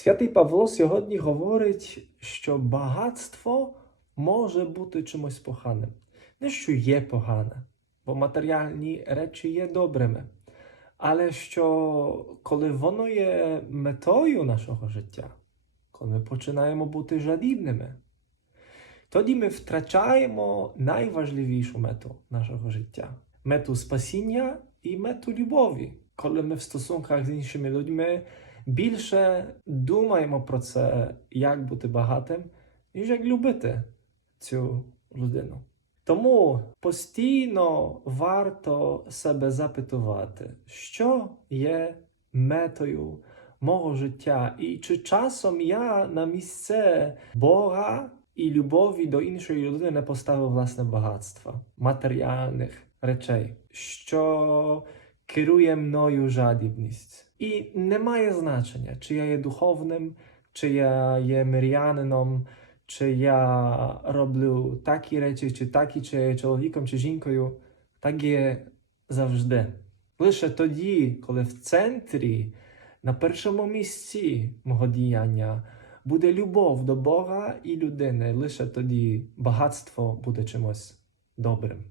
Святий Павло сьогодні говорить, що багатство може бути чимось поганим. Не що є погане, бо матеріальні речі є добрими. Але що коли воно є метою нашого життя, коли ми починаємо бути жадібними, тоді ми втрачаємо найважливішу мету нашого життя мету спасіння і мету любові. Коли ми в стосунках з іншими людьми більше думаємо про це, як бути багатим, ніж як любити цю людину. Тому постійно варто себе запитувати, що є метою мого життя, і чи часом я на місце Бога і любові до іншої людини не поставив власне багатства, матеріальних речей, що керує мною жадібність. І не має значення, чи я є духовним, чи я є мирянином, чи я роблю такі речі, чи такі, чи я є чоловіком, чи жінкою. Так є завжди. Лише тоді, коли в центрі, на першому місці мого діяння буде любов до Бога і людини, лише тоді багатство буде чимось добрим.